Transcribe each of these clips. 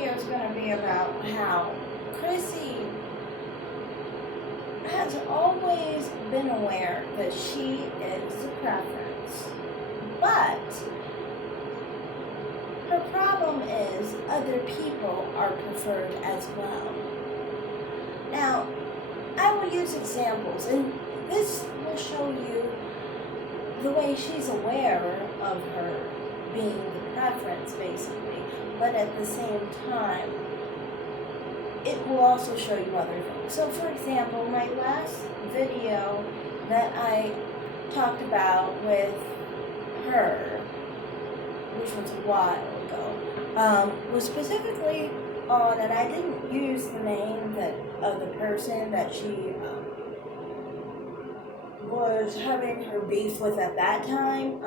video is going to be about how Chrissie has always been aware that she is the preference, but her problem is other people are preferred as well. Now, I will use examples, and this will show you the way she's aware of her being the preference, basically, but at the same time, it will also show you other things. So, for example, my last video that I talked about with her, which was a while ago, was specifically on, and I didn't use the name of the person that she was having her beef with at that time.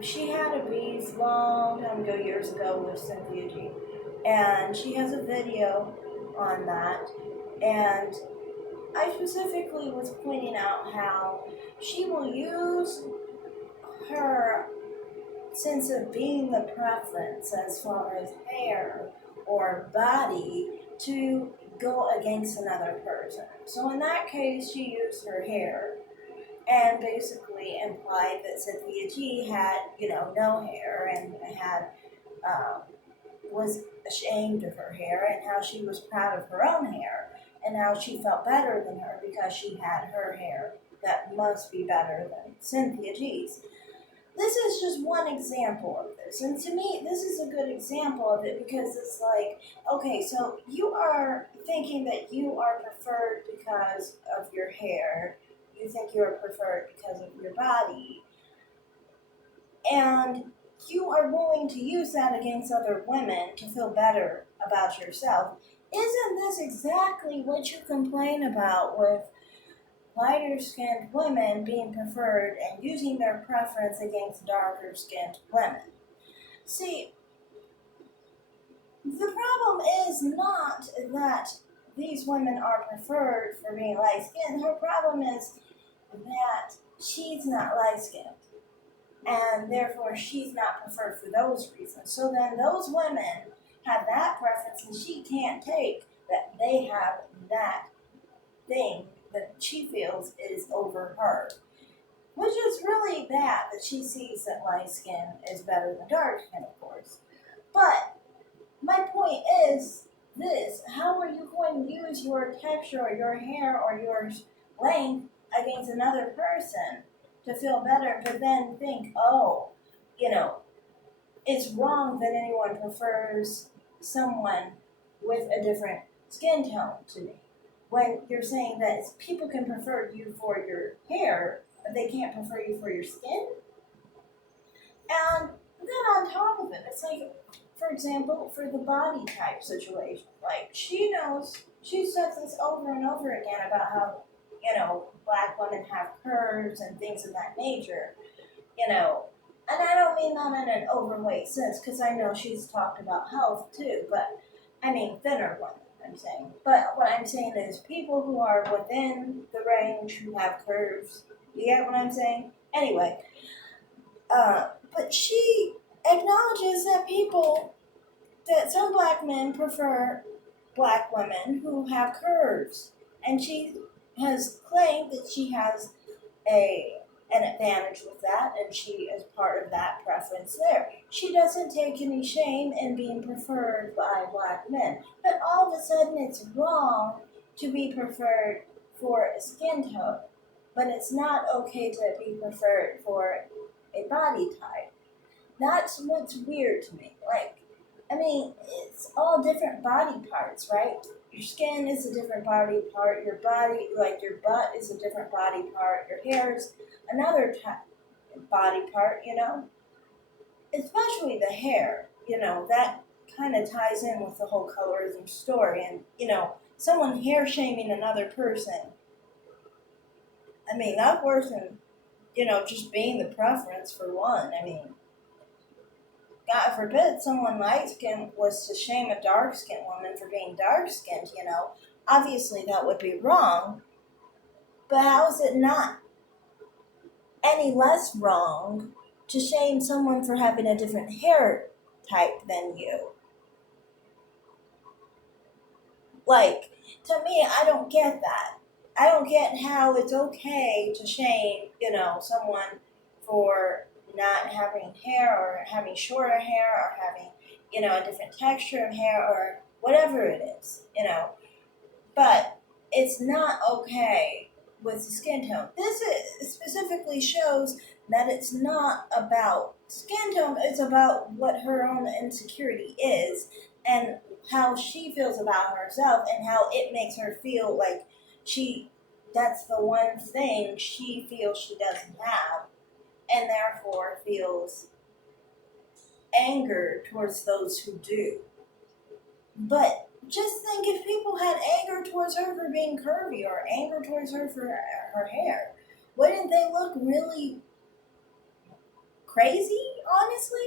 She had a beef long time ago, years ago, with Cynthia G. And she has a video on that. And I specifically was pointing out how she will use her sense of being the preference as far as hair or body to go against another person. So in that case, she used her hair and basically implied that Cynthia G had, no hair and was ashamed of her hair and how she was proud of her own hair and how she felt better than her because she had her hair that must be better than Cynthia G's. This is just one example of this, and to me, this is a good example of it because it's like, okay, so you are thinking that you are preferred because of your hair, you think you are preferred because of your body, and you are willing to use that against other women to feel better about yourself. Isn't this exactly what you complain about with lighter-skinned women being preferred and using their preference against darker-skinned women? See, the problem is not that these women are preferred for being light-skinned. Her problem is that she's not light-skinned, and therefore she's not preferred for those reasons. So then those women have that preference, and she can't take that they have that thing that she feels is over her, which is really bad that she sees that light skin is better than dark skin, of course. But my point is this: how are you going to use your texture or your hair or your length against another person to feel better, but then think, it's wrong that anyone prefers someone with a different skin tone to me? When you're saying that people can prefer you for your hair, but they can't prefer you for your skin? And then on top of it, it's like, for example, for the body type situation, like she knows, she says this over and over again about how, black women have curves and things of that nature, and I don't mean that in an overweight sense, because I know she's talked about health too, but I mean thinner women. I'm saying. But what I'm saying is people who are within the range who have curves. You get what I'm saying? Anyway, but she acknowledges that some black men prefer black women who have curves. And she has claimed that she has an advantage with that, and she is part of that preference there. She doesn't take any shame in being preferred by black men, but all of a sudden it's wrong to be preferred for a skin tone, but it's not okay to be preferred for a body type. That's what's weird to me. It's all different body parts, right? Your skin is a different body part, your body, like your butt is a different body part, your hair is another body part, especially the hair, that kind of ties in with the whole colorism story. And, someone hair shaming another person, that's worse than, just being the preference for one. God forbid someone light-skinned was to shame a dark-skinned woman for being dark-skinned, obviously that would be wrong. But how is it not any less wrong to shame someone for having a different hair type than you? Like, to me, I don't get that. I don't get how it's okay to shame, someone for not having hair or having shorter hair or having, a different texture of hair or whatever it is. But it's not okay with the skin tone. Specifically shows that it's not about skin tone, it's about what her own insecurity is and how she feels about herself and how it makes her feel like she that's the one thing she feels she doesn't have and therefore feels anger towards those who do. But just think if people had anger towards her for being curvy or anger towards her for her hair, wouldn't they look really crazy, honestly?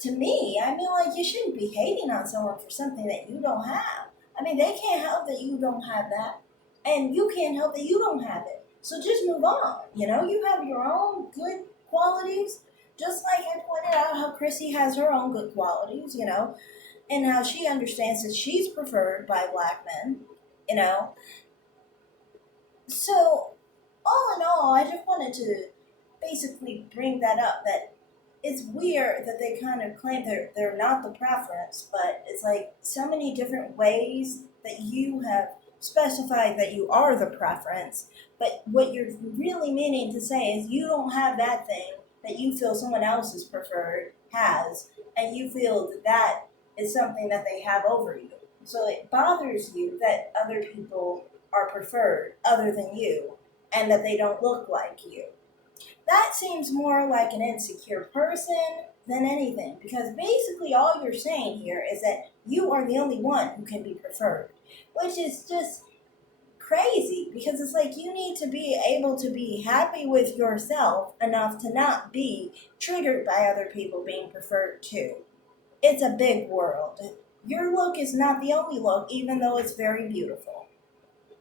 To me, I mean, like, you shouldn't be hating on someone for something that you don't have. I mean, they can't help that you don't have that, and you can't help that you don't have it. So just move on. You have your own good qualities, just like I pointed out how Chrissy has her own good qualities, and how she understands that she's preferred by black men, you know. So, all in all, I just wanted to basically bring that up that it's weird that they kind of claim they're not the preference, but it's like so many different ways that you have specified that you are the preference, but what you're really meaning to say is you don't have that thing that you feel someone else is preferred has, and you feel that is something that they have over you. So it bothers you that other people are preferred other than you, and that they don't look like you. That seems more like an insecure person than anything, because basically all you're saying here is that you are the only one who can be preferred, which is just crazy because it's like you need to be able to be happy with yourself enough to not be triggered by other people being preferred too. It's a big world. Your look is not the only look, even though it's very beautiful.